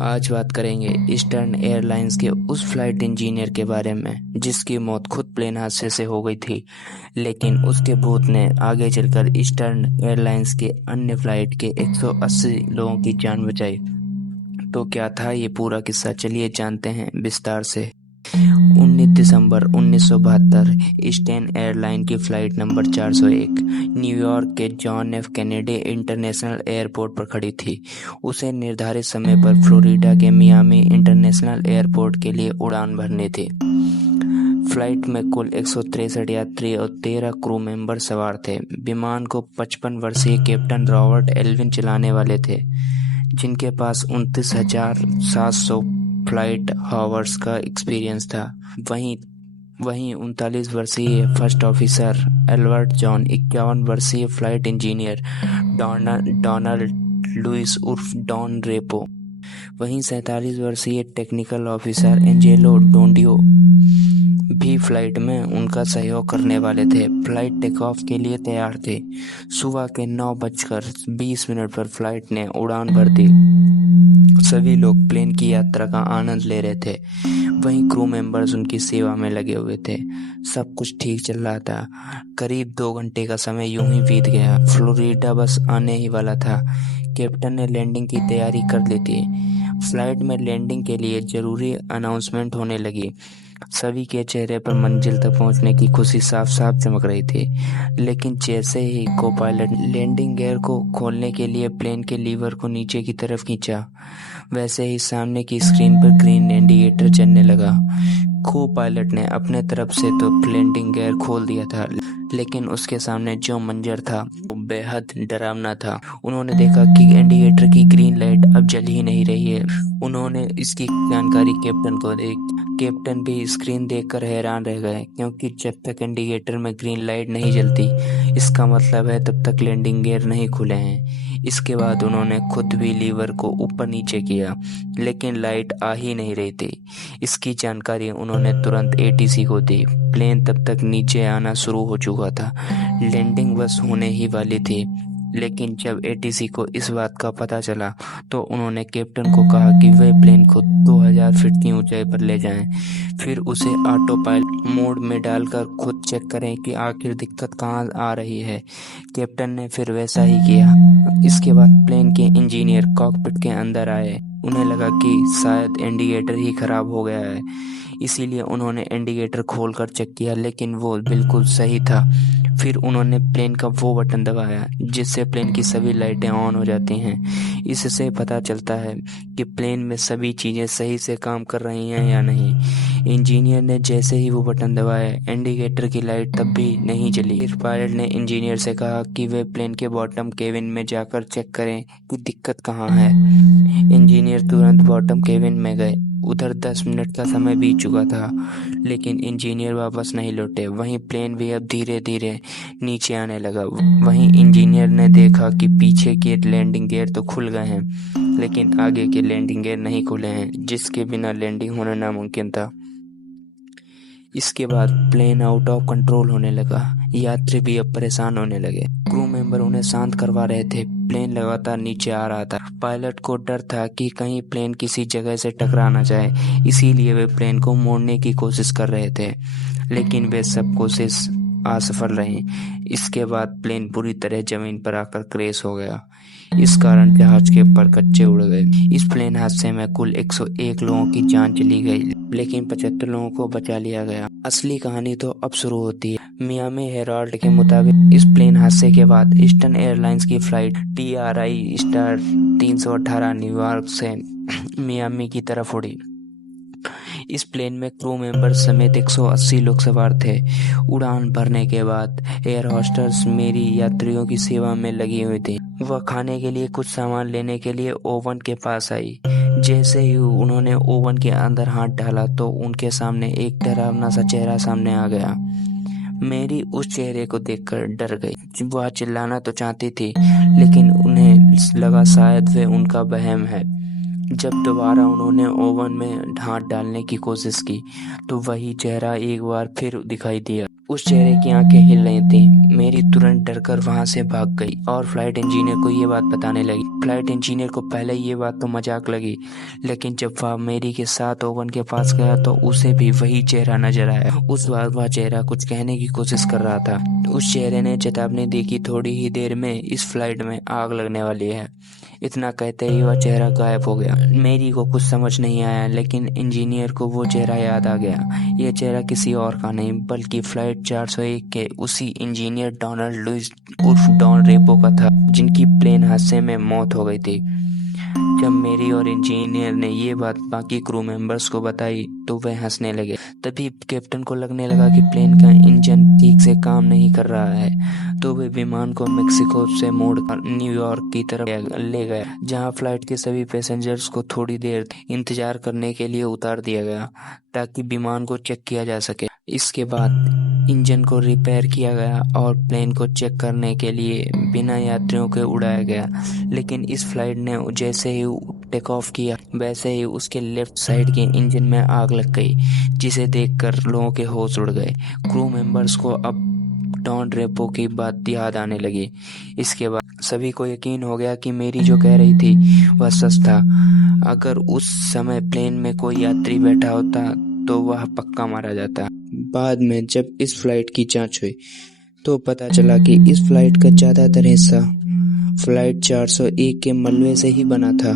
आज बात करेंगे ईस्टर्न एयरलाइंस के उस फ्लाइट इंजीनियर के बारे में जिसकी मौत खुद प्लेन हादसे से हो गई थी, लेकिन उसके भूत ने आगे चलकर ईस्टर्न एयरलाइंस के अन्य फ्लाइट के 180 लोगों की जान बचाई। तो क्या था ये पूरा किस्सा, चलिए जानते हैं विस्तार से। 19 दिसंबर 1972 ईस्टर्न एयरलाइन की फ्लाइट नंबर 401 न्यूयॉर्क के John F Kennedy international airport पर खड़ी थी। उसे निर्धारित समय पर फ्लोरिडा के मियामी इंटरनेशनल एयरपोर्ट के लिए उड़ान भरनी थी। फ्लाइट में कुल 163 यात्री और 13 क्रू मेंबर सवार थे। विमान को 55 वर्षीय कैप्टन रॉबर्ट एल्विन चलाने वाले थे, जिनके पास 29,700 फ्लाइट हावर्स का एक्सपीरियंस था। वहीं 39 वर्षीय फर्स्ट ऑफिसर एल्बर्ट जॉन, 51 वर्षीय फ्लाइट इंजीनियर डोनाल्ड लुइस उर्फ डॉन रेपो, वहीं 47 वर्षीय टेक्निकल ऑफिसर एंजेलो डोंडियो भी फ्लाइट में उनका सहयोग करने वाले थे। फ्लाइट टेक ऑफ के लिए तैयार थे। सुबह के 9:20 पर फ्लाइट ने उड़ान भर दी। सभी लोग प्लेन की यात्रा का आनंद ले रहे थे, वहीं क्रू मेंबर्स उनकी सेवा में लगे हुए थे। सब कुछ ठीक चल रहा था। करीब 2 घंटे का समय यूं ही बीत गया। फ्लोरिडा बस आने ही वाला था। कैप्टन ने लैंडिंग की तैयारी कर ली थी। फ्लाइट में लैंडिंग के लिए जरूरी अनाउंसमेंट होने लगी। सभी के चेहरे पर मंजिल तक पहुंचने की खुशी साफ साफ चमक रही थी। लेकिन जैसे ही को पायलट लैंडिंग गियर को खोलने के लिए प्लेन के लीवर को नीचे की तरफ खींचा, वैसे ही सामने की स्क्रीन पर ग्रीन इंडिकेटर जलने लगा। को पायलट ने अपने तरफ से तो लैंडिंग गियर खोल दिया था, लेकिन उसके सामने जो मंजर था वो बेहद डरावना था। उन्होंने देखा कि इंडिकेटर की ग्रीन लाइट अब जल ही नहीं रही है। उन्होंने इसकी जानकारी कैप्टन को दी। कैप्टन भी स्क्रीन देखकर हैरान रह गए, क्योंकि जब तक इंडिकेटर में ग्रीन लाइट नहीं जलती, इसका मतलब है तब तक लैंडिंग गियर नहीं खुले हैं। इसके बाद उन्होंने खुद भी लीवर को ऊपर नीचे किया, लेकिन लाइट आ ही नहीं रही थी। इसकी जानकारी उन्होंने तुरंत एटीसी को दी। प्लेन तब तक नीचे आना शुरू हो चुका था। लैंडिंग बस होने ही वाली थी, लेकिन जब एटीसी को इस बात का पता चला तो उन्होंने कैप्टन को कहा कि वे प्लेन को 2000 फीट की ऊंचाई पर ले जाएं। फिर उसे ऑटो पायलट मोड में डालकर खुद चेक करें कि आखिर दिक्कत कहाँ आ रही है। कैप्टन ने फिर वैसा ही किया। इसके बाद प्लेन के इंजीनियर कॉकपिट के अंदर आए। उन्हें लगा कि शायद इंडिकेटर ही खराब हो गया है, इसीलिए उन्होंने इंडिकेटर खोलकर चेक किया, लेकिन वो बिल्कुल सही था। फिर उन्होंने प्लेन का वो बटन दबाया जिससे प्लेन की सभी लाइटें ऑन हो जाती हैं। इससे पता चलता है कि प्लेन में सभी चीज़ें सही से काम कर रही हैं या नहीं। इंजीनियर ने जैसे ही वो बटन दबाया, इंडिकेटर की लाइट तब भी नहीं जली। फिर पायलट ने इंजीनियर से कहा कि वे प्लेन के बॉटम केबिन में जाकर चेक करें कि दिक्कत कहाँ है। इंजीनियर तुरंत बॉटम केबिन में गए। उधर 10 मिनट का समय बीत चुका था, लेकिन इंजीनियर वापस नहीं लौटे। वहीं प्लेन भी अब धीरे धीरे नीचे आने लगा। वहीं इंजीनियर ने देखा कि पीछे के लैंडिंग गियर तो खुल गए हैं, लेकिन आगे के लैंडिंग गियर नहीं खुले हैं, जिसके बिना लैंडिंग होना नामुमकिन था। इसके बाद प्लेन आउट ऑफ कंट्रोल होने लगा। यात्री भी अब परेशान होने लगे। क्रू मेंबर उन्हें शांत करवा रहे थे। प्लेन लगातार नीचे आ रहा था। पायलट को डर था कि कहीं प्लेन किसी जगह से टकरा ना जाए, इसीलिए वे प्लेन को मोड़ने की कोशिश कर रहे थे, लेकिन वे सब कोशिश असफल रही। इसके बाद प्लेन पूरी तरह जमीन पर आकर क्रैश हो गया। इस कारण जहाज के पर कच्चे उड़ गए। इस प्लेन हादसे में कुल 101 लोगों की जान चली गई, लेकिन 75 लोगों को बचा लिया गया। असली कहानी तो अब शुरू होती है। मियामी हेराल्ड के मुताबिक इस प्लेन हादसे के बाद ईस्टर्न एयरलाइंस की फ्लाइट TRI स्टार 318 न्यूयॉर्क से मियामी की तरफ उड़ी। इस प्लेन में क्रू मेंबर समेत 180 लोग सवार थे। उड़ान भरने के बाद एयर होस्टेस मेरी यात्रियों की सेवा में लगी हुई थी। वह खाने के लिए कुछ सामान लेने के लिए ओवन के पास आई। जैसे ही उन्होंने ओवन के अंदर हाथ डाला तो उनके सामने एक डरावना सा चेहरा सामने आ गया। मेरी उस चेहरे को देखकर डर गई। वह चिल्लाना तो चाहती थी, लेकिन उन्हें लगा शायद वे उनका वहम है। जब दोबारा उन्होंने ओवन में हाथ डालने की कोशिश की तो वही चेहरा एक बार फिर दिखाई दिया। उस चेहरे की आंखें हिल रही थी। मेरी तुरंत डरकर वहां से भाग गई और फ्लाइट इंजीनियर को ये बात बताने लगी। फ्लाइट इंजीनियर को पहले ये बात तो मजाक लगी, लेकिन जब वह मेरी के साथ ओवन के पास गया तो उसे भी वही चेहरा नजर आया। उस बार वह चेहरा कुछ कहने की कोशिश कर रहा था। उस चेहरे ने चेतावनी दी कि थोड़ी ही देर में इस फ्लाइट में आग लगने वाली है। इतना कहते ही वह चेहरा गायब हो गया। मेरी को कुछ समझ नहीं आया, लेकिन इंजीनियर को वो चेहरा याद आ गया। यह चेहरा किसी और का नहीं बल्कि फ्लाइट 401 के उसी इंजीनियर डोनाल्ड लुइस उर्फ डॉन रेपो का था, जिनकी प्लेन हादसे में मौत हो गई थी। जब मेरी और इंजीनियर ने ये बात बाकी क्रू मेंबर्स को बताई तो वे हंसने लगे। तभी कैप्टन को लगने लगा कि प्लेन का इंजन ठीक से काम नहीं कर रहा है, तो वे विमान को मेक्सिको से मोड़कर न्यूयॉर्क की तरफ ले गया, जहां फ्लाइट के सभी पैसेंजर्स को थोड़ी देर इंतजार करने के लिए उतार दिया गया ताकि विमान को चेक किया जा सके। इसके बाद इंजन को रिपेयर किया गया और प्लेन को चेक करने के लिए बिना यात्रियों के उड़ाया गया। लेकिन इस फ्लाइट ने जैसे ही टेक ऑफ किया वैसे ही उसके लेफ्ट साइड के इंजन में आग लग गई, जिसे देखकर लोगों के होश उड़ गए। क्रू मेंबर्स को अब डॉन रेपो की बात याद आने लगी। इसके बाद सभी को यकीन हो गया कि मेरी जो कह रही थी वह सच था। अगर उस समय प्लेन में कोई यात्री बैठा होता तो वह पक्का मारा जाता। बाद में जब इस फ्लाइट की जांच हुई तो पता चला कि इस फ्लाइट का ज़्यादातर हिस्सा फ्लाइट 401 के मलबे से ही बना था।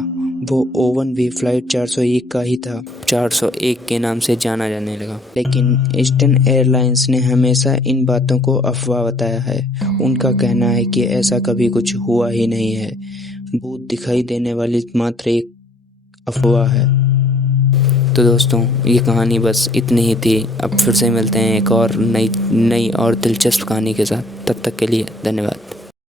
वो ओवन भी फ्लाइट 401 का ही था, 401 के नाम से जाना जाने लगा। लेकिन ईस्टर्न एयरलाइंस ने हमेशा इन बातों को अफवाह बताया है। उनका कहना है कि ऐसा कभी कुछ हुआ ही नहीं है। भूत दिखाई देने वाली मात्र एक अफवाह है। तो दोस्तों, ये कहानी बस इतनी ही थी। अब फिर से मिलते हैं एक और नई और दिलचस्प कहानी के साथ। तब तक के लिए धन्यवाद।